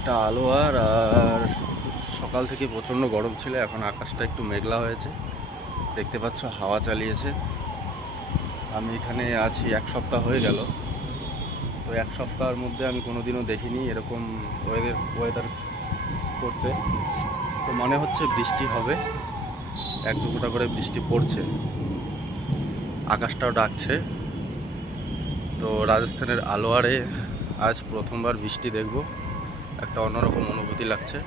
এটা আলোয়ার। আর সকাল থেকে প্রচণ্ড গরম ছিল, এখন আকাশটা একটু মেঘলা হয়েছে, দেখতে পাচ্ছ হাওয়া চালিয়েছে। আমি এখানে আছি 1 সপ্তাহ হয়ে গেল। তো 1 সপ্তাহের মধ্যে আমি কোনোদিনও দেখিনি এরকম ওয়েদার করতে। তো মনে হচ্ছে বৃষ্টি হবে, 1-2 ফোঁটা করে বৃষ্টি পড়ছে, আকাশটাও ডাকছে। তো রাজস্থানের আলোয়ারে আজ প্রথমবার বৃষ্টি দেখব, একটা অন্যরকম অনুভূতি লাগছে।